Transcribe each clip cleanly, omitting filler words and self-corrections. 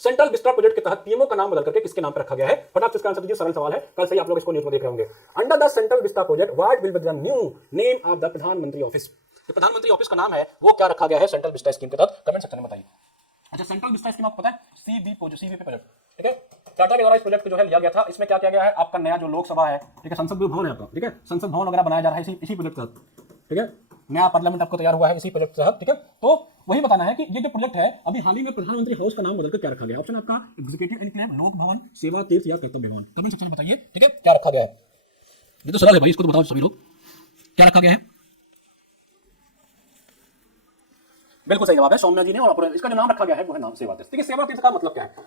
Central Vista project के तहत PMO का नाम बदल करके किसके नाम पर रखा गया है? फटाफट इसका आंसर दीजिए, सरल सवाल है, कल से ही आप लोग इसको न्यूज में देख रहे होंगे। Under the central Vista project what will be the new name of the प्रधानमंत्री ऑफिस? जो प्रधानमंत्री ऑफिस का नाम है वो क्या रखा गया है सेंट्रल विस्टा स्कीम के तहत? कमेंट सेक्शन में बताइए। अच्छा, सेंट्रल विस्टा स्कीम आपको पता है, सीवीपी प्रोजेक्ट, ठीक है, टाटा के द्वारा इस प्रोजेक्ट को जो है लिया गया था। इसमें क्या किया गया है, आपका नया जो लोकसभा है, ठीक है, संसद भवन है आपका, ठीक है, संसद भवन वगैरह बनाया जा रहा है इसी प्रोजेक्ट के तहत, ठीक है, नया पार्लियामेंट आपको तैयार हुआ है इसी प्रोजेक्ट के तहत, ठीक है। तो वही बताना है कि ये जो प्रोजेक्ट है अभी हाल ही में प्रधानमंत्री हाउस का नाम बदलकर क्या रखा गया। ऑप्शन आपका एग्जीक्यूटिव एनक्लेव, लोक भवन, सेवा तीर्थ या कर्तव्य भवन। कमेंट सेक्शन में बताइए, ठीक है, क्या रखा गया है। ये तो सरल है भाई, इसको तो बताओ सभी लोग, क्या रखा गया है। बिल्कुल सही जवाब है सौम्या जी ने। और इसका जो नाम रखा गया है वो है नाम सेवा तीर्थ। ठीक है, सेवा तीर्थ का मतलब क्या है?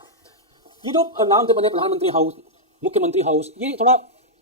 ये जो नाम जो बने प्रधानमंत्री हाउस, मुख्यमंत्री हाउस, ये थोड़ा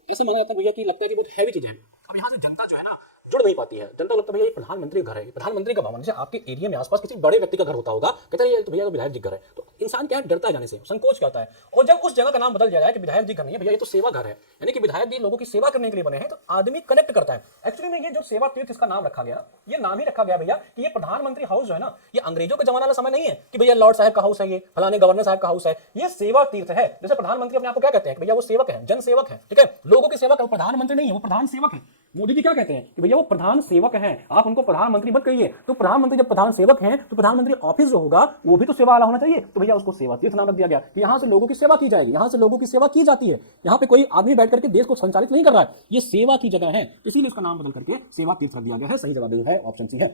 ऐसे माना जाता है भैया कि लगता है कि बहुत हैवी चीज है। अब यहाँ से जनता जो है ना जुड़ नहीं पाती है, जनता को लगता है भैया ये प्रधानमंत्री का घर है, प्रधानमंत्री का भवन। जैसे आपके एरिया में आसपास किसी बड़े व्यक्ति का घर होता होगा, कहते हैं ये तो भैया विधायक जी घर है, तो इंसान क्या है, डरता है जाने से, संकोच करता है। और जब उस जगह का नाम बदल जाए कि विधायक जी घर नहीं है भैया, ये तो सेवा घर है, यानी कि विधायक जी लोगों की सेवा करने के लिए बने हैं, तो आदमी कनेक्ट करता है। एक्चुअली में ये जो सेवा तीर्थ इसका नाम रखा गया, ये नाम ही रखा गया भैया कि ये प्रधानमंत्री हाउस जो है ना, ये अंग्रेजों के जमाने वाला समय नहीं है कि भैया लॉर्ड साहब का हाउस है, ये फलाने गवर्नर साहब का हाउस है, ये सेवा तीर्थ है। जैसे प्रधानमंत्री अपने आप को क्या कहते हैं कि भैया वो सेवक है, जन सेवक है, ठीक है, लोगों की सेवा कर, प्रधानमंत्री नहीं है, वो प्रधान सेवक है। मोदी जी क्या कहते हैं कि भैया वो प्रधान सेवक हैं, आप उनको प्रधानमंत्री मत कहिए। तो प्रधानमंत्री जब प्रधान सेवक हैं तो प्रधानमंत्री ऑफिस जो होगा वो भी तो सेवा वाला होना चाहिए, तो भैया उसको सेवा तीर्थ नाम रख दिया गया कि यहां से लोगों की सेवा की जाएगी, यहां से लोगों की सेवा की जाती है। यहां पे कोई आदमी बैठ करके देश को संचालित नहीं कर रहा है, ये सेवा की जगह है, इसीलिए उसका नाम बदल करके सेवा तीर्थ रख दिया गया है। सही जवाब जो है ऑप्शन सी है।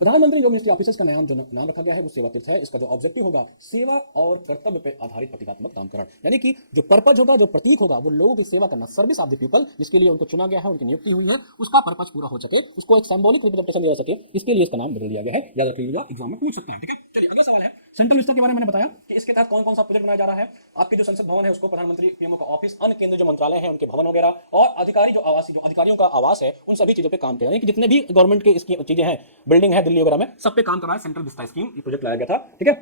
प्रधानमंत्री जो मिनिस्ट्री ऑफिसर्स का नाम रखा गया है वो सेवा तीर्थ है। इसका जो ऑब्जेक्टिव होगा सेवा और कर्तव्य पे आधारित प्रतीकात्मक नामकरण, यानी कि जो पर्पज होगा, जो प्रतीक होगा, वो लोगों की सेवा करना, सर्विस ऑफ द पीपल, जिसके लिए उनको चुना गया है, उनकी नियुक्ति हुई है, उसका पर्पज पूरा हो सके, उसको एक सिंबॉलिक रिप्रेजेंटेशन दिया जा सके, इसके लिए इसका नाम बदल दिया गया है। याद रखिएगा, एग्जाम में पूछ सकते हैं, ठीक है। चलिए अगला सवाल है, सेंट्रल विस्टा के बारे में मैंने बताया कि इसके तहत कौन कौन सा प्रोजेक्ट बनाया जा रहा है। आपकी जो संसद भवन है उसको प्रधानमंत्री, पीएमओ का ऑफिस, अन्य केंद्रीय जो मंत्रालय है उनके भवन वगैरह, और अधिकारी जो आवासीय जो अधिकारियों का आवास है, उन सभी चीजों पे काम किया, यानी कि जितने भी गवर्नमेंट की इसकी चीजें हैं, बिल्डिंग है दिल्ली वगैरह में, सब पे काम कर रहा है सेंट्रल विस्टा स्कीम, ये प्रोजेक्ट लाया गया था, ठीक है।